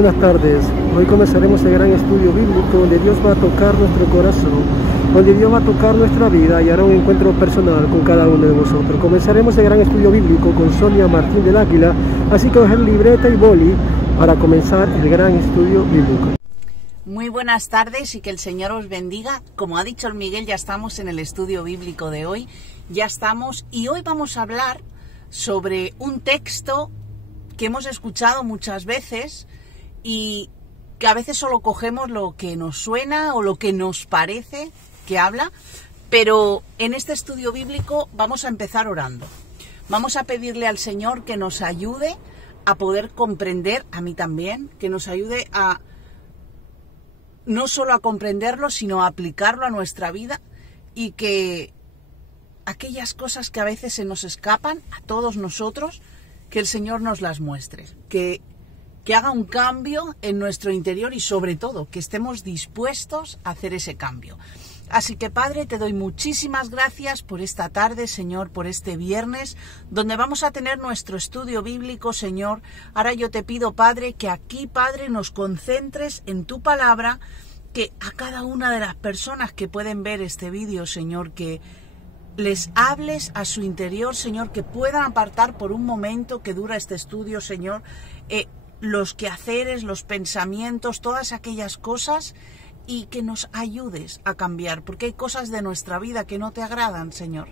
buenas tardes. Hoy comenzaremos el gran estudio bíblico donde Dios va a tocar nuestro corazón, donde Dios va a tocar nuestra vida y hará un encuentro personal con cada uno de vosotros. Comenzaremos el gran estudio bíblico con Sonia Martín del Águila, así que coger libreta y boli para comenzar el gran estudio bíblico. Muy buenas tardes y que el Señor os bendiga. Como ha dicho el Miguel, ya estamos en el estudio bíblico de hoy. Ya estamos y hoy vamos a hablar sobre un texto que hemos escuchado muchas veces y que a veces solo cogemos lo que nos suena o lo que nos parece que habla, pero en este estudio bíblico vamos a empezar orando. Vamos a pedirle al Señor que nos ayude a poder comprender, a mí también, que nos ayude a no solo a comprenderlo, sino a aplicarlo a nuestra vida y que aquellas cosas que a veces se nos escapan a todos nosotros, que el Señor nos las muestre, que haga un cambio en nuestro interior y sobre todo que estemos dispuestos a hacer ese cambio. Así que Padre, te doy muchísimas gracias por esta tarde, Señor, por este viernes, donde vamos a tener nuestro estudio bíblico, Señor. Ahora yo te pido, Padre, que aquí, Padre, nos concentres en tu palabra, que a cada una de las personas que pueden ver este vídeo, Señor, que les hables a su interior, Señor, que puedan apartar por un momento que dura este estudio, Señor, los quehaceres, los pensamientos, todas aquellas cosas, y que nos ayudes a cambiar, porque hay cosas de nuestra vida que no te agradan, Señor.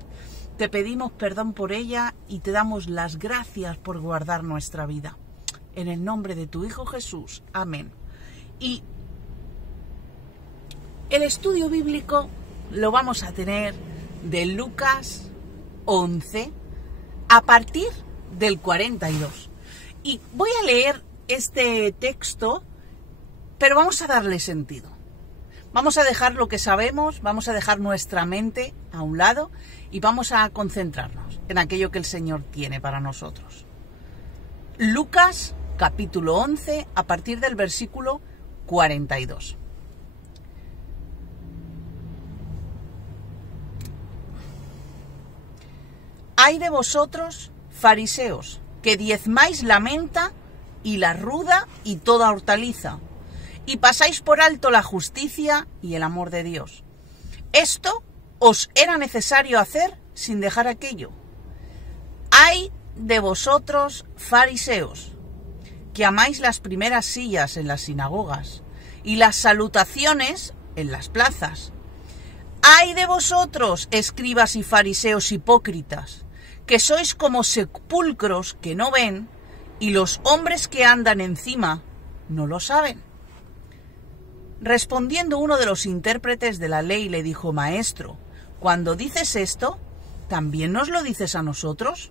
Te pedimos perdón por ella y te damos las gracias por guardar nuestra vida. En el nombre de tu Hijo Jesús. Amén. Y el estudio bíblico lo vamos a tener de Lucas 11 a partir del 42. Y voy a leer este texto, pero vamos a darle sentido. Vamos a dejar lo que sabemos, vamos a dejar nuestra mente a un lado y vamos a concentrarnos en aquello que el Señor tiene para nosotros. Lucas capítulo 11 a partir del versículo 42. Ay de vosotros, fariseos, que diezmáis la menta y la ruda y toda hortaliza, y pasáis por alto la justicia y el amor de Dios. Esto os era necesario hacer sin dejar aquello. Ay de vosotros, fariseos, que amáis las primeras sillas en las sinagogas y las salutaciones en las plazas. Ay de vosotros, escribas y fariseos hipócritas, que sois como sepulcros que no ven, y los hombres que andan encima no lo saben. Respondiendo uno de los intérpretes de la ley le dijo: Maestro, cuando dices esto, ¿también nos lo dices a nosotros?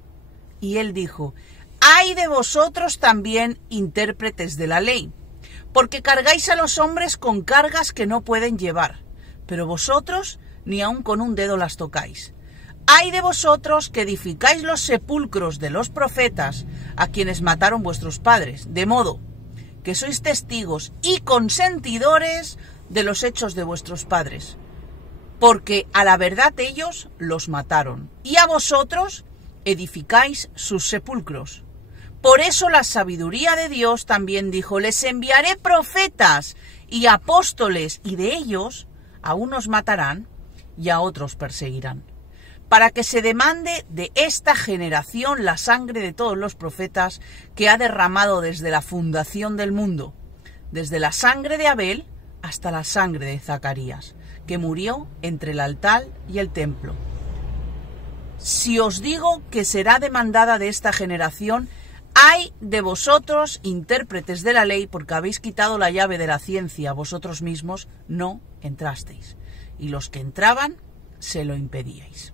Y él dijo: Ay de vosotros también, intérpretes de la ley, porque cargáis a los hombres con cargas que no pueden llevar, pero vosotros ni aun con un dedo las tocáis. Ay de vosotros que edificáis los sepulcros de los profetas, a quienes mataron vuestros padres, de modo que sois testigos y consentidores de los hechos de vuestros padres, porque a la verdad ellos los mataron, y a vosotros edificáis sus sepulcros. Por eso la sabiduría de Dios también dijo: les enviaré profetas y apóstoles, y de ellos a unos matarán y a otros perseguirán, para que se demande de esta generación la sangre de todos los profetas que ha derramado desde la fundación del mundo, desde la sangre de Abel hasta la sangre de Zacarías, que murió entre el altar y el templo. Si os digo que será demandada de esta generación, ay de vosotros, intérpretes de la ley, porque habéis quitado la llave de la ciencia, vosotros mismos no entrasteis, y los que entraban se lo impedíais.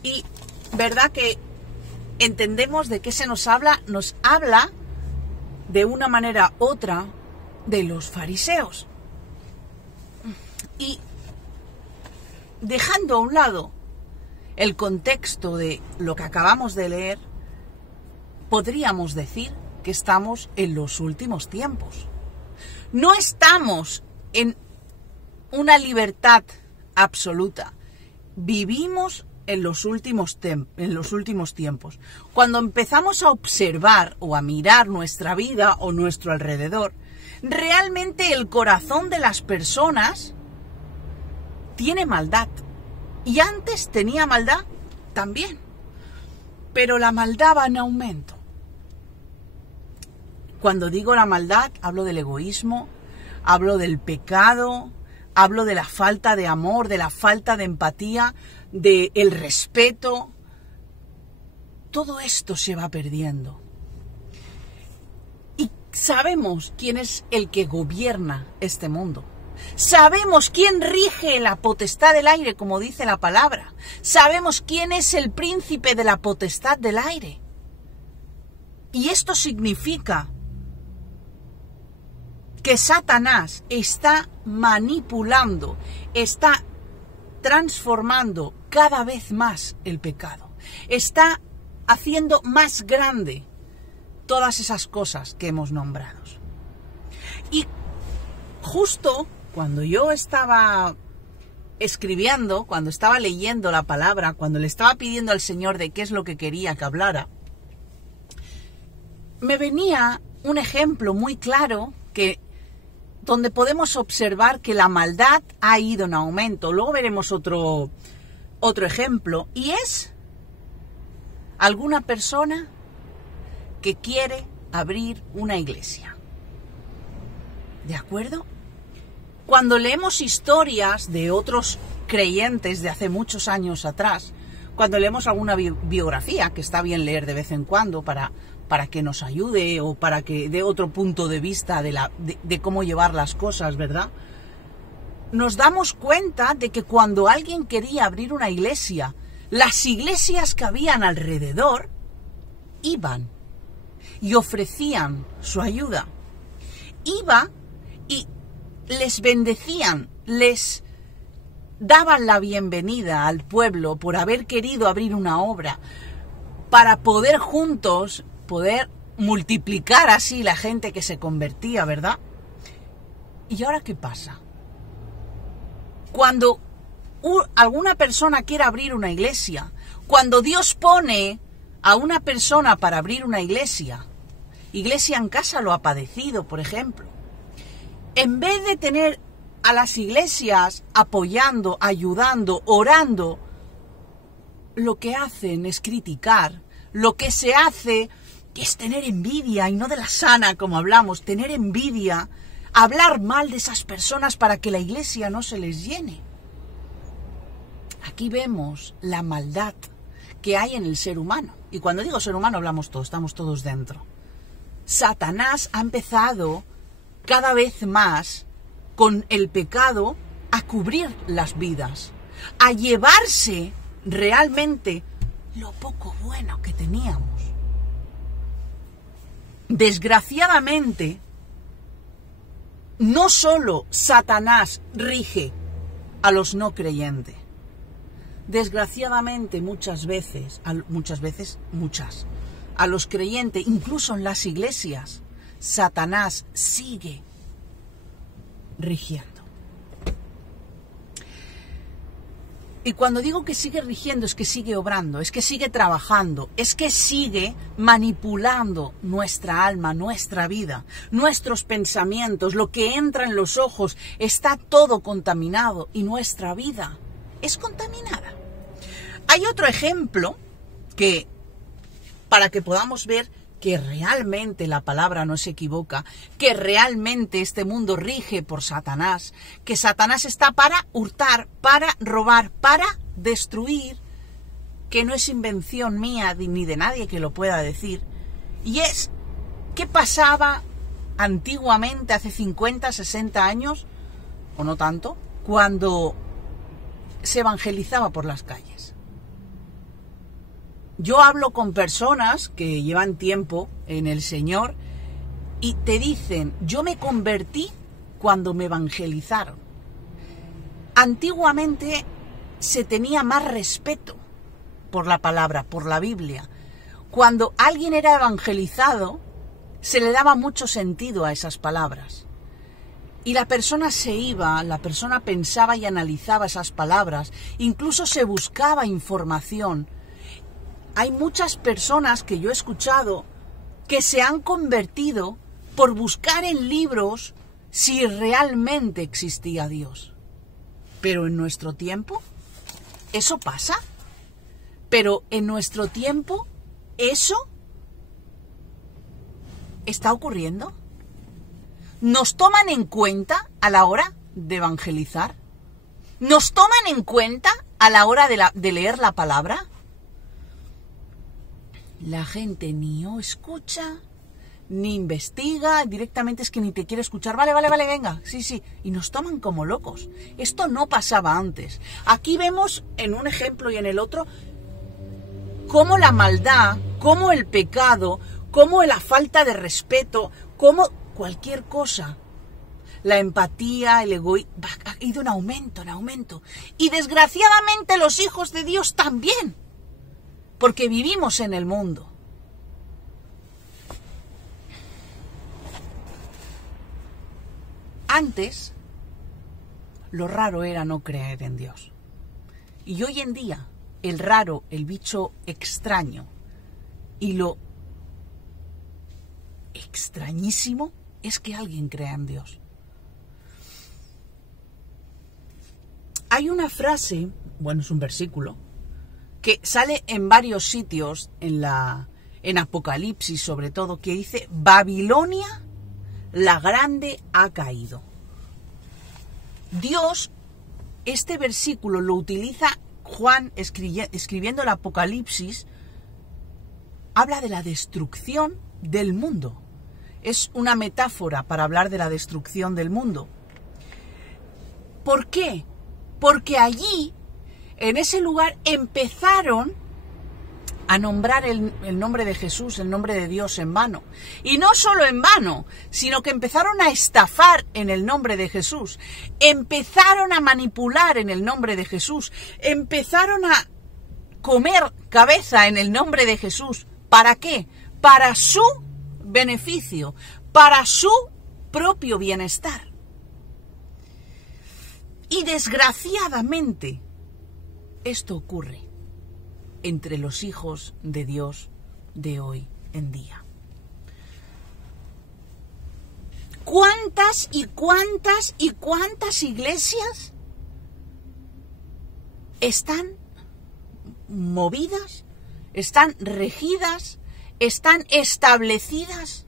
Y verdad que entendemos de qué se nos habla de una manera u otra de los fariseos. Y dejando a un lado el contexto de lo que acabamos de leer, podríamos decir que estamos en los últimos tiempos. No estamos en una libertad absoluta. Vivimos en los últimos tiempos. Cuando empezamos a observar o a mirar nuestra vida o nuestro alrededor, realmente el corazón de las personas tiene maldad. Y antes tenía maldad también. Pero la maldad va en aumento. Cuando digo la maldad, hablo del egoísmo, hablo del pecado, hablo de la falta de amor, de la falta de empatía, del respeto. Todo esto se va perdiendo. Y sabemos quién es el que gobierna este mundo. Sabemos quién rige la potestad del aire, como dice la palabra. Sabemos quién es el príncipe de la potestad del aire. Y esto significa que Satanás está manipulando, está transformando cada vez más el pecado. Está haciendo más grande todas esas cosas que hemos nombrado. Y justo cuando yo estaba escribiendo, cuando estaba leyendo la palabra, cuando le estaba pidiendo al Señor de qué es lo que quería que hablara, me venía un ejemplo muy claro donde podemos observar que la maldad ha ido en aumento. Luego veremos otro ejemplo, y es alguna persona que quiere abrir una iglesia. ¿De acuerdo? Cuando leemos historias de otros creyentes de hace muchos años atrás, cuando leemos alguna biografía, que está bien leer de vez en cuando para que nos ayude o para que dé otro punto de vista de cómo llevar las cosas, ¿verdad? Nos damos cuenta de que cuando alguien quería abrir una iglesia, las iglesias que habían alrededor iban y ofrecían su ayuda. Iban y les bendecían, les daban la bienvenida al pueblo por haber querido abrir una obra, para poder juntos, poder multiplicar así la gente que se convertía, ¿verdad? ¿Y ahora qué pasa? Cuando alguna persona quiere abrir una iglesia, cuando Dios pone a una persona para abrir una iglesia en Casa lo ha padecido, por ejemplo, en vez de tener a las iglesias apoyando, ayudando, orando, lo que hacen es criticar, lo que se hace es tener envidia, y no de la sana como hablamos, tener envidia, hablar mal de esas personas para que la iglesia no se les llene. Aquí vemos la maldad que hay en el ser humano. Y cuando digo ser humano hablamos todos, estamos todos dentro. Satanás ha empezado cada vez más con el pecado a cubrir las vidas, a llevarse realmente lo poco bueno que teníamos. Desgraciadamente, no solo Satanás rige a los no creyentes. Desgraciadamente, muchas veces, a los creyentes, incluso en las iglesias, Satanás sigue rigiendo. Y cuando digo que sigue rigiendo, es que sigue obrando, es que sigue trabajando, es que sigue manipulando nuestra alma, nuestra vida, nuestros pensamientos. Lo que entra en los ojos está todo contaminado y nuestra vida es contaminada. Hay otro ejemplo para que podamos ver que realmente la palabra no se equivoca, que realmente este mundo rige por Satanás, que Satanás está para hurtar, para robar, para destruir, que no es invención mía ni de nadie que lo pueda decir. Y es, ¿qué pasaba antiguamente, hace 50, 60 años, o no tanto, cuando se evangelizaba por las calles? Yo hablo con personas que llevan tiempo en el Señor y te dicen, yo me convertí cuando me evangelizaron. Antiguamente se tenía más respeto por la palabra, por la Biblia. Cuando alguien era evangelizado, se le daba mucho sentido a esas palabras. Y la persona se iba, la persona pensaba y analizaba esas palabras, incluso se buscaba información. Hay muchas personas que yo he escuchado que se han convertido por buscar en libros si realmente existía Dios. Pero en nuestro tiempo, ¿eso pasa? Pero en nuestro tiempo, ¿eso está ocurriendo? ¿Nos toman en cuenta a la hora de evangelizar? ¿Nos toman en cuenta a la hora de leer la palabra? La gente ni o escucha, ni investiga, directamente es que ni te quiere escuchar. Vale, venga, sí. Y nos toman como locos. Esto no pasaba antes. Aquí vemos en un ejemplo y en el otro cómo la maldad, cómo el pecado, cómo la falta de respeto, cómo cualquier cosa, la empatía, el egoísmo, ha ido en aumento. Y desgraciadamente los hijos de Dios también, porque vivimos en el mundo. Antes, lo raro era no creer en Dios. Y hoy en día, el raro, el bicho extraño y lo extrañísimo es que alguien crea en Dios. Hay una frase, bueno, es un versículo, que sale en varios sitios, en Apocalipsis sobre todo, que dice: Babilonia la grande ha caído. Dios, este versículo lo utiliza Juan escribiendo el Apocalipsis, habla de la destrucción del mundo. Es una metáfora para hablar de la destrucción del mundo. ¿Por qué? Porque allí, en ese lugar, empezaron a nombrar el nombre de Jesús, el nombre de Dios en vano. Y no solo en vano, sino que empezaron a estafar en el nombre de Jesús. Empezaron a manipular en el nombre de Jesús. Empezaron a comer cabeza en el nombre de Jesús. ¿Para qué? Para su beneficio, para su propio bienestar. Y desgraciadamente, esto ocurre entre los hijos de Dios de hoy en día. ¿Cuántas y cuántas y cuántas iglesias están movidas, están regidas, están establecidas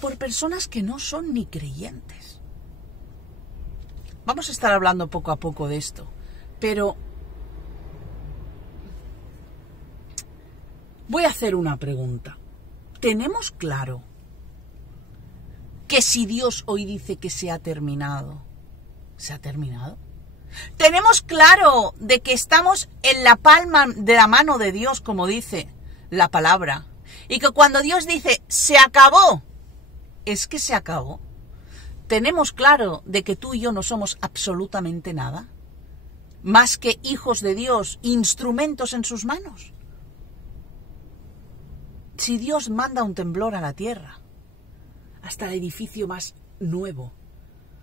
por personas que no son ni creyentes? Vamos a estar hablando poco a poco de esto, pero voy a hacer una pregunta. ¿Tenemos claro que si Dios hoy dice que se ha terminado, se ha terminado? ¿Tenemos claro de que estamos en la palma de la mano de Dios, como dice la palabra? Y que cuando Dios dice se acabó, es que se acabó. ¿Tenemos claro de que tú y yo no somos absolutamente nada? Más que hijos de Dios, instrumentos en sus manos. Si Dios manda un temblor a la tierra, hasta el edificio más nuevo,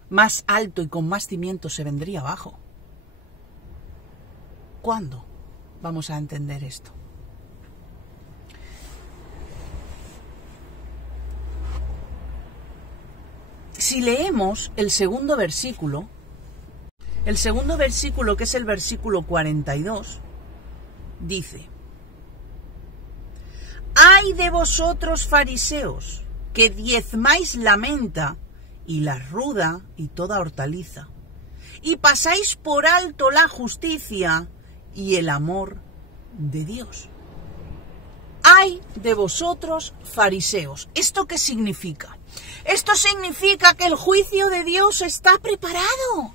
más alto y con más cimientos se vendría abajo. ¿Cuándo vamos a entender esto? Si leemos el segundo versículo que es el versículo 42, dice: ¡Ay de vosotros, fariseos, que diezmáis la menta y la ruda y toda hortaliza, y pasáis por alto la justicia y el amor de Dios! ¡Ay de vosotros, fariseos! ¿Esto qué significa? Esto significa que el juicio de Dios está preparado.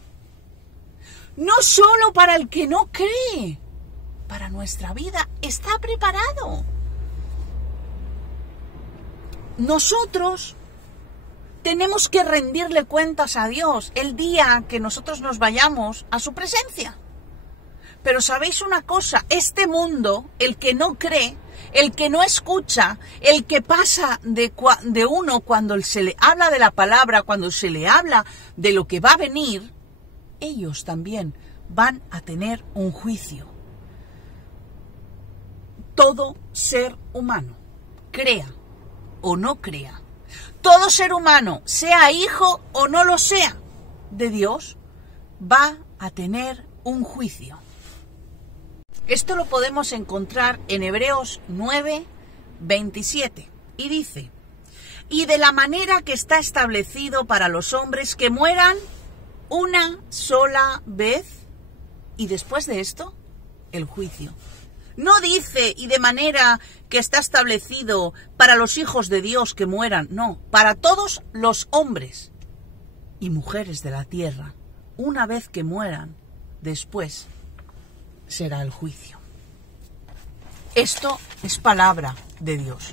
No solo para el que no cree, para nuestra vida está preparado. Nosotros tenemos que rendirle cuentas a Dios el día que nosotros nos vayamos a su presencia. Pero ¿sabéis una cosa? Este mundo, el que no cree, el que no escucha, el que pasa de uno cuando se le habla de la palabra, cuando se le habla de lo que va a venir, ellos también van a tener un juicio. Todo ser humano, crea o no crea, todo ser humano, sea hijo o no lo sea, de Dios, va a tener un juicio. Esto lo podemos encontrar en Hebreos 9, 27, y dice: y de la manera que está establecido para los hombres que mueran una sola vez, y después de esto, el juicio. No dice, y de manera que está establecido para los hijos de Dios que mueran, no, para todos los hombres y mujeres de la tierra, una vez que mueran, después será el juicio. Esto es palabra de Dios.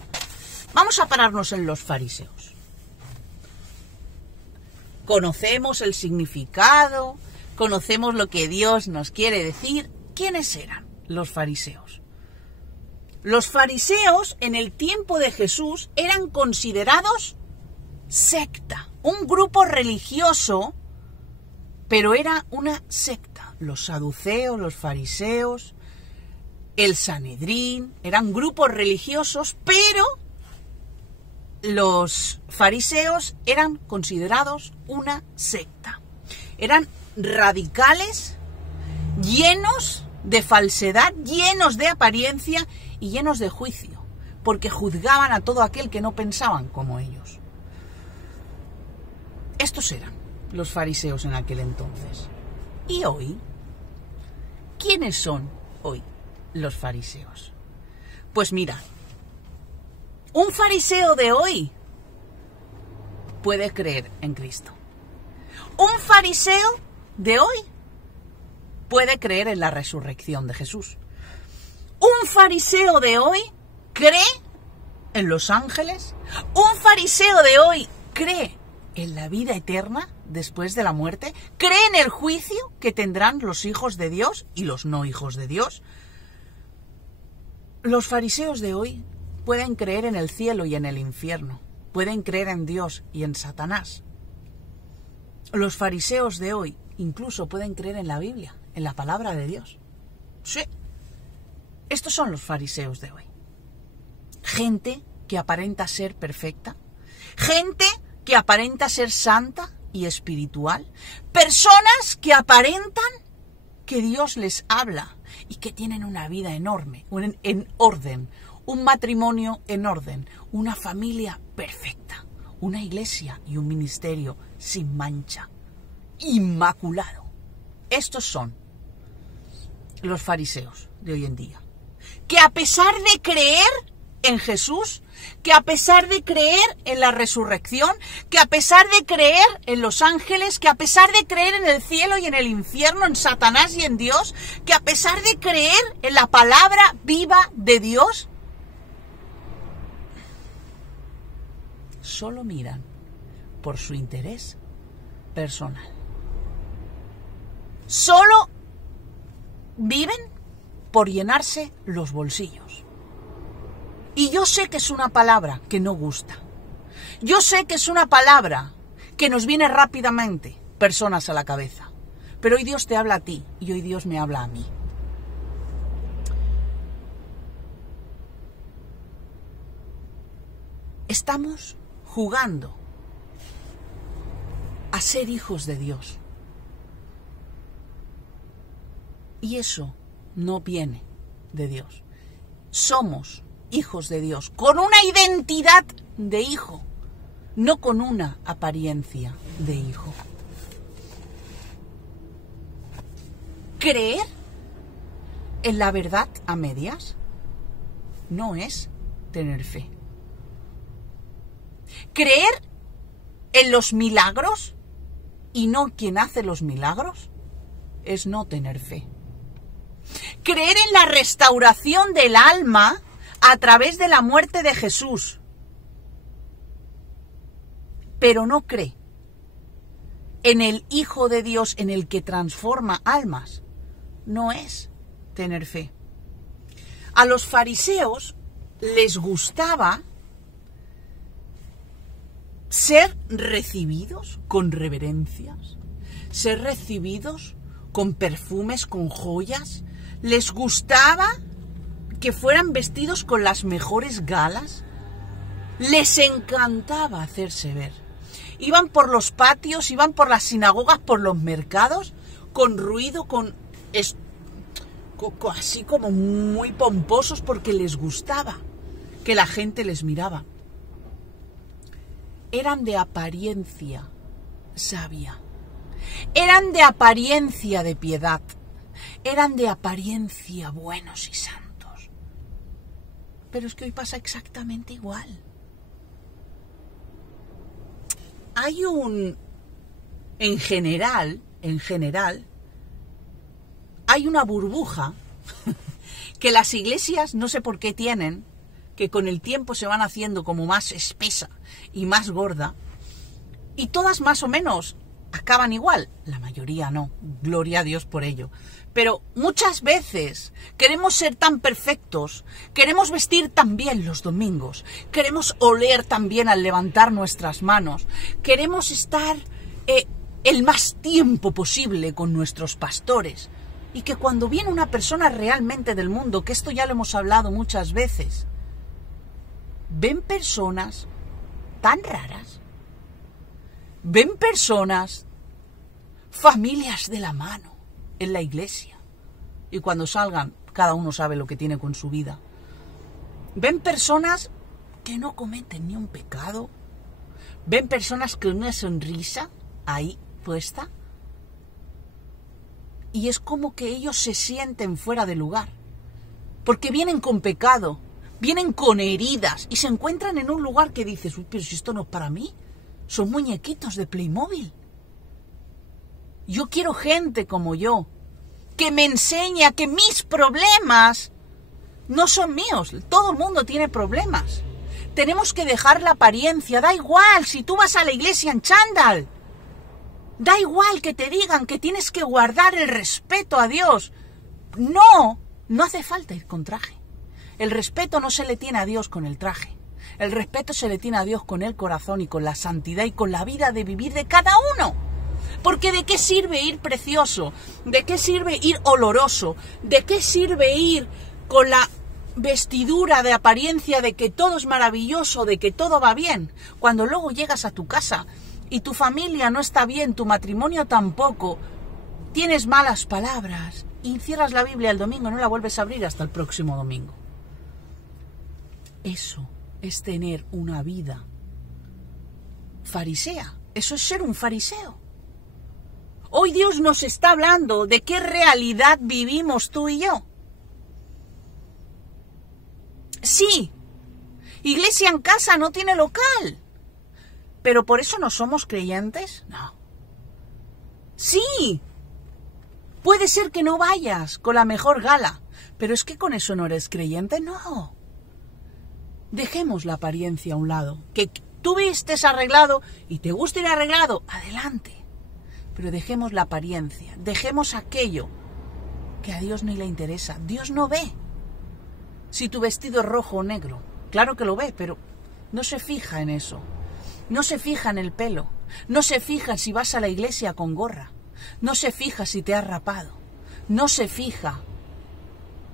Vamos a pararnos en los fariseos. Conocemos el significado, conocemos lo que Dios nos quiere decir. ¿Quiénes eran los fariseos? Los fariseos en el tiempo de Jesús eran considerados secta, un grupo religioso, pero era una secta. Los saduceos, los fariseos, el Sanedrín, eran grupos religiosos, pero los fariseos eran considerados una secta. Eran radicales, llenos de falsedad, llenos de apariencia y llenos de juicio, porque juzgaban a todo aquel que no pensaban como ellos. Estos eran los fariseos en aquel entonces. ¿Y hoy? ¿Quiénes son hoy los fariseos? Pues mira, un fariseo de hoy puede creer en Cristo. Un fariseo de hoy puede creer en la resurrección de Jesús. Un fariseo de hoy cree en los ángeles. Un fariseo de hoy cree en la vida eterna después de la muerte. Cree en el juicio que tendrán los hijos de Dios y los no hijos de Dios. Los fariseos de hoy pueden creer en el cielo y en el infierno. Pueden creer en Dios y en Satanás. Los fariseos de hoy incluso pueden creer en la Biblia, en la palabra de Dios. Sí. Estos son los fariseos de hoy. Gente que aparenta ser perfecta. Gente que aparenta ser santa y espiritual. Personas que aparentan que Dios les habla y que tienen una vida enorme, en orden, un matrimonio en orden, una familia perfecta, una iglesia y un ministerio sin mancha, inmaculado. Estos son los fariseos de hoy en día, que a pesar de creer en Jesús, que a pesar de creer en la resurrección, que a pesar de creer en los ángeles, que a pesar de creer en el cielo y en el infierno, en Satanás y en Dios, que a pesar de creer en la palabra viva de Dios, solo miran por su interés personal. Solo viven por llenarse los bolsillos. Y yo sé que es una palabra que no gusta. Yo sé que es una palabra que nos viene rápidamente personas a la cabeza. Pero hoy Dios te habla a ti y hoy Dios me habla a mí. Estamos jugando a ser hijos de Dios. Y eso no viene de Dios. Somos hijos de Dios, con una identidad de hijo, no con una apariencia de hijo. Creer en la verdad a medias no es tener fe. Creer en los milagros y no quien hace los milagros es no tener fe. Creer en la restauración del alma a través de la muerte de Jesús, pero no cree en el Hijo de Dios, en el que transforma almas, no es tener fe. A los fariseos les gustaba ser recibidos con reverencias, ser recibidos con perfumes, con joyas. Les gustaba que fueran vestidos con las mejores galas. Les encantaba hacerse ver. Iban por los patios, iban por las sinagogas, por los mercados, con ruido, así como muy pomposos, porque les gustaba que la gente les miraba. Eran de apariencia sabia, eran de apariencia de piedad, eran de apariencia buenos y santos. Pero es que hoy pasa exactamente igual. Hay en general, hay una burbuja que las iglesias, no sé por qué tienen, que con el tiempo se van haciendo como más espesa y más gorda, y todas más o menos acaban igual. La mayoría no, gloria a Dios por ello. Pero muchas veces queremos ser tan perfectos, queremos vestir tan bien los domingos, queremos oler tan bien al levantar nuestras manos, queremos estar el más tiempo posible con nuestros pastores. Y que cuando viene una persona realmente del mundo, que esto ya lo hemos hablado muchas veces, ven personas tan raras, ven personas, familias de la mano en la iglesia, y cuando salgan cada uno sabe lo que tiene con su vida. Ven personas que no cometen ni un pecado, ven personas con una sonrisa ahí puesta, y es como que ellos se sienten fuera de lugar, porque vienen con pecado, vienen con heridas y se encuentran en un lugar que dices, uy, pero si esto no es para mí, son muñequitos de Playmobil. Yo quiero gente como yo, que me enseña que mis problemas no son míos. Todo el mundo tiene problemas. Tenemos que dejar la apariencia. Da igual si tú vas a la iglesia en chándal. Da igual que te digan que tienes que guardar el respeto a Dios. No hace falta ir con traje. El respeto no se le tiene a Dios con el traje. El respeto se le tiene a Dios con el corazón y con la santidad y con la vida de vivir de cada uno. Porque ¿de qué sirve ir precioso? ¿De qué sirve ir oloroso? ¿De qué sirve ir con la vestidura de apariencia de que todo es maravilloso, de que todo va bien? Cuando luego llegas a tu casa y tu familia no está bien, tu matrimonio tampoco, tienes malas palabras y cierras la Biblia el domingo y no la vuelves a abrir hasta el próximo domingo. Eso es tener una vida farisea. Eso es ser un fariseo. Hoy Dios nos está hablando de qué realidad vivimos tú y yo. Sí, iglesia en casa no tiene local, pero ¿por eso no somos creyentes? No. Sí, puede ser que no vayas con la mejor gala, pero es que con eso no eres creyente, no. Dejemos la apariencia a un lado. Que tú vistes arreglado y te gusta ir arreglado, adelante. Pero dejemos la apariencia, dejemos aquello que a Dios ni le interesa. Dios no ve si tu vestido es rojo o negro. Claro que lo ve, pero no se fija en eso. No se fija en el pelo. No se fija si vas a la iglesia con gorra. No se fija si te has rapado. No se fija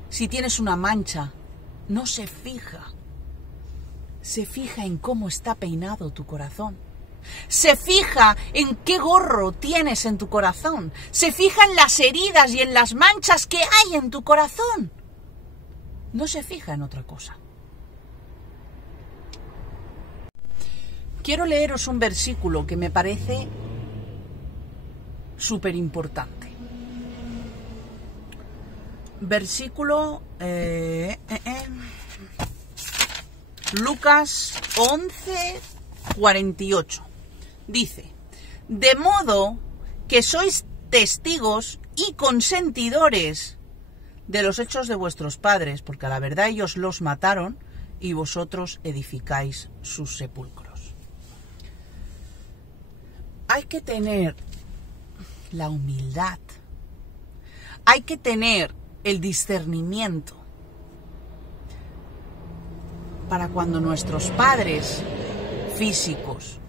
si tienes una mancha. No se fija. Se fija en cómo está peinado tu corazón. Se fija en qué gorro tienes en tu corazón. Se fija en las heridas y en las manchas que hay en tu corazón. No se fija en otra cosa. Quiero leeros un versículo que me parece súper importante. Versículo Lucas 11:48. Dice, de modo que sois testigos y consentidores de los hechos de vuestros padres, porque a la verdad ellos los mataron y vosotros edificáis sus sepulcros. Hay que tener la humildad, hay que tener el discernimiento para cuando nuestros padres físicos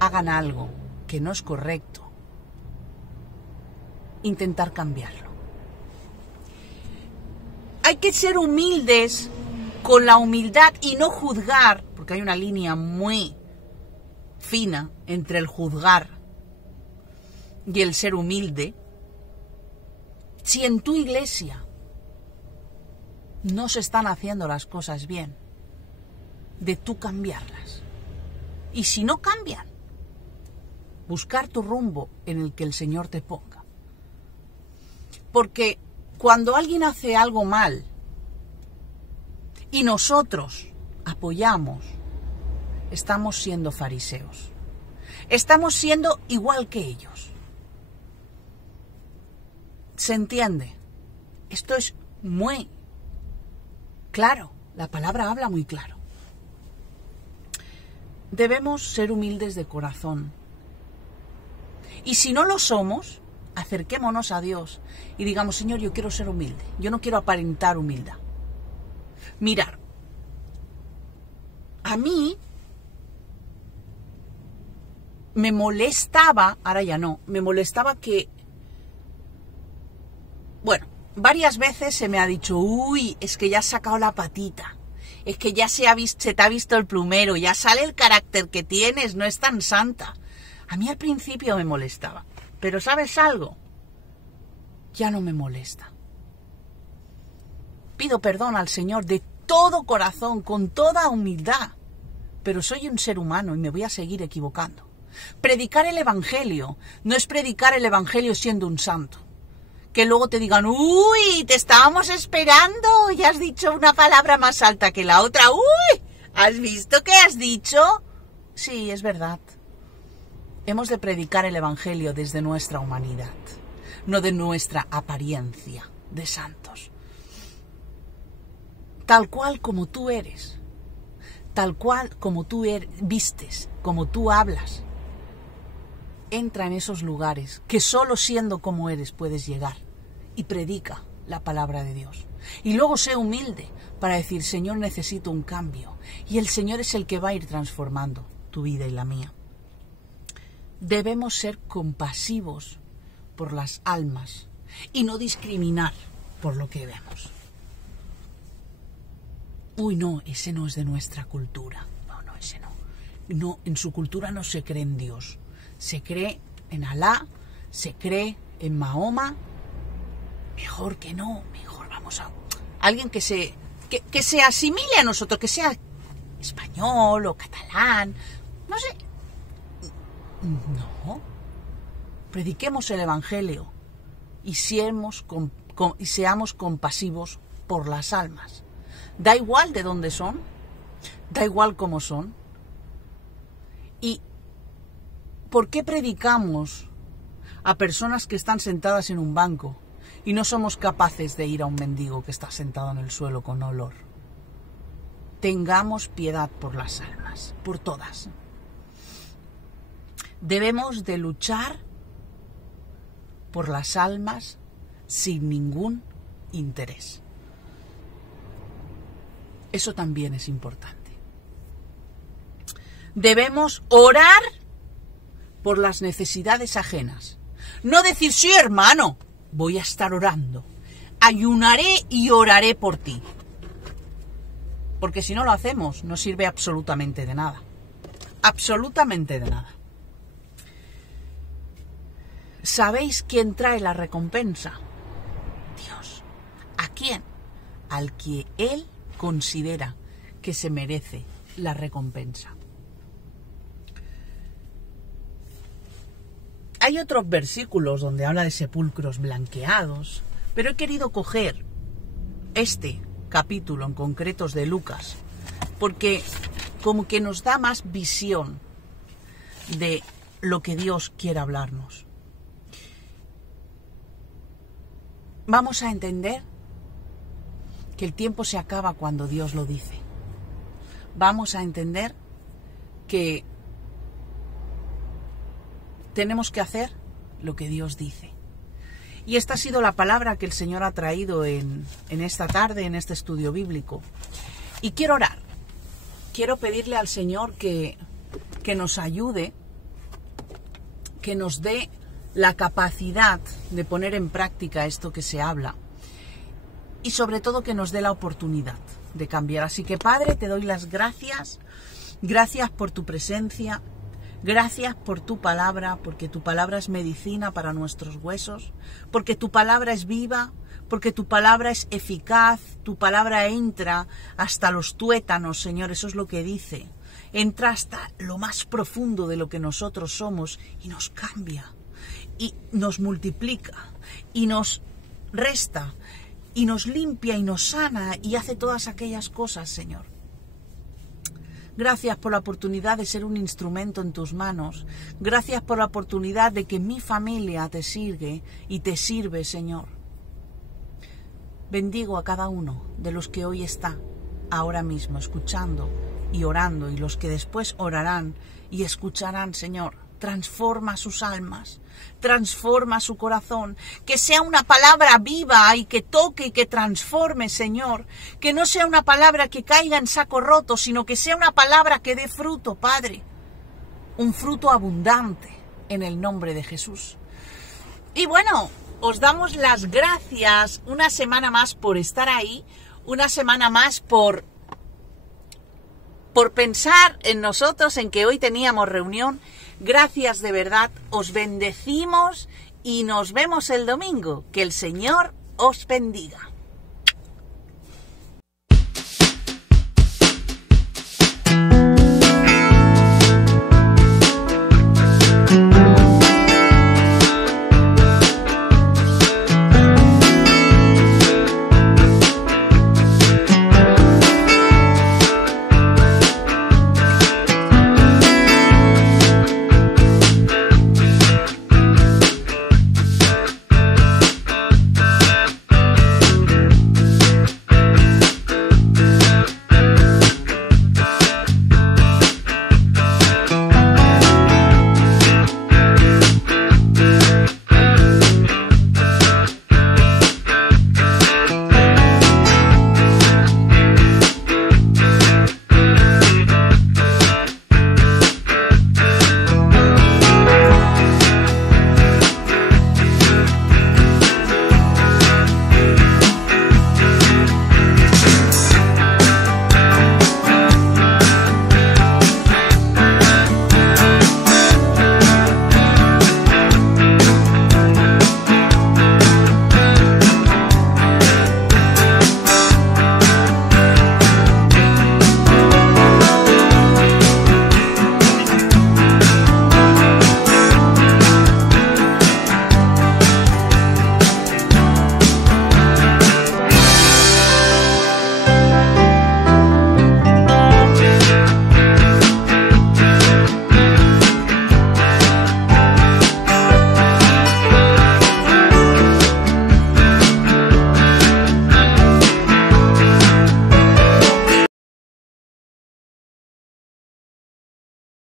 hagan algo que no es correcto, intentar cambiarlo. Hay que ser humildes con la humildad y no juzgar, porque hay una línea muy fina entre el juzgar y el ser humilde. Si en tu iglesia no se están haciendo las cosas bien, de tú cambiarlas. Y si no cambian, buscar tu rumbo en el que el Señor te ponga. Porque cuando alguien hace algo mal y nosotros apoyamos, estamos siendo fariseos. Estamos siendo igual que ellos. ¿Se entiende? Esto es muy claro. La palabra habla muy claro. Debemos ser humildes de corazón. Y si no lo somos, acerquémonos a Dios y digamos: Señor, yo quiero ser humilde. Yo no quiero aparentar humildad. Mirar, a mí me molestaba, ahora ya no, me molestaba que, bueno, varias veces se me ha dicho: uy, es que ya has sacado la patita, es que ya se te ha visto el plumero, ya sale el carácter que tienes, no es tan santa. A mí al principio me molestaba, pero ¿sabes algo? Ya no me molesta. Pido perdón al Señor de todo corazón, con toda humildad, pero soy un ser humano y me voy a seguir equivocando. Predicar el Evangelio no es predicar el Evangelio siendo un santo. Que luego te digan: uy, te estábamos esperando, y has dicho una palabra más alta que la otra. Uy, ¿has visto qué has dicho? Sí, es verdad. Hemos de predicar el Evangelio desde nuestra humanidad, no de nuestra apariencia de santos. Tal cual como tú eres, tal cual como tú vistes, como tú hablas. Entra en esos lugares que solo siendo como eres puedes llegar y predica la palabra de Dios. Y luego sé humilde para decir: Señor, necesito un cambio. Y el Señor es el que va a ir transformando tu vida y la mía. Debemos ser compasivos por las almas y no discriminar por lo que vemos. Uy, no, ese no es de nuestra cultura. No, ese no. No, en su cultura no se cree en Dios. Se cree en Alá, se cree en Mahoma. Mejor que no, mejor vamos a... Alguien que se asimile a nosotros, que sea español o catalán, no sé. No. Prediquemos el Evangelio y seamos compasivos por las almas. Da igual de dónde son, da igual cómo son. ¿Y por qué predicamos a personas que están sentadas en un banco y no somos capaces de ir a un mendigo que está sentado en el suelo con olor? Tengamos piedad por las almas, por todas. Debemos de luchar por las almas sin ningún interés. Eso también es importante. Debemos orar por las necesidades ajenas. No decir: sí, hermano, voy a estar orando. Ayunaré y oraré por ti. Porque si no lo hacemos, no sirve absolutamente de nada. Absolutamente de nada. ¿Sabéis quién trae la recompensa? Dios. ¿A quién? Al que Él considera que se merece la recompensa. Hay otros versículos donde habla de sepulcros blanqueados, pero he querido coger este capítulo en concretos de Lucas, porque como que nos da más visión de lo que Dios quiere hablarnos. Vamos a entender que el tiempo se acaba cuando Dios lo dice. Vamos a entender que tenemos que hacer lo que Dios dice. Y esta ha sido la palabra que el Señor ha traído en esta tarde, en este estudio bíblico. Y quiero orar quiero pedirle al Señor que nos ayude, que nos dé la capacidad de poner en práctica esto que se habla y sobre todo que nos dé la oportunidad de cambiar. Así que, Padre, te doy las gracias. Gracias por tu presencia. Gracias por tu palabra, porque tu palabra es medicina para nuestros huesos, porque tu palabra es viva, porque tu palabra es eficaz, tu palabra entra hasta los tuétanos, Señor, eso es lo que dice. Entra hasta lo más profundo de lo que nosotros somos y nos cambia, y nos multiplica, y nos resta, y nos limpia, y nos sana, y hace todas aquellas cosas, Señor. Gracias por la oportunidad de ser un instrumento en tus manos. Gracias por la oportunidad de que mi familia te sirve y te sirve, Señor. Bendigo a cada uno de los que hoy está, ahora mismo, escuchando y orando, y los que después orarán y escucharán, Señor. Transforma sus almas, transforma su corazón, que sea una palabra viva y que toque y que transforme, Señor, que no sea una palabra que caiga en saco roto, sino que sea una palabra que dé fruto, Padre, un fruto abundante en el nombre de Jesús. Y bueno, os damos las gracias una semana más por estar ahí, una semana más por pensar en nosotros, en que hoy teníamos reunión. Gracias de verdad, os bendecimos y nos vemos el domingo. Que el Señor os bendiga.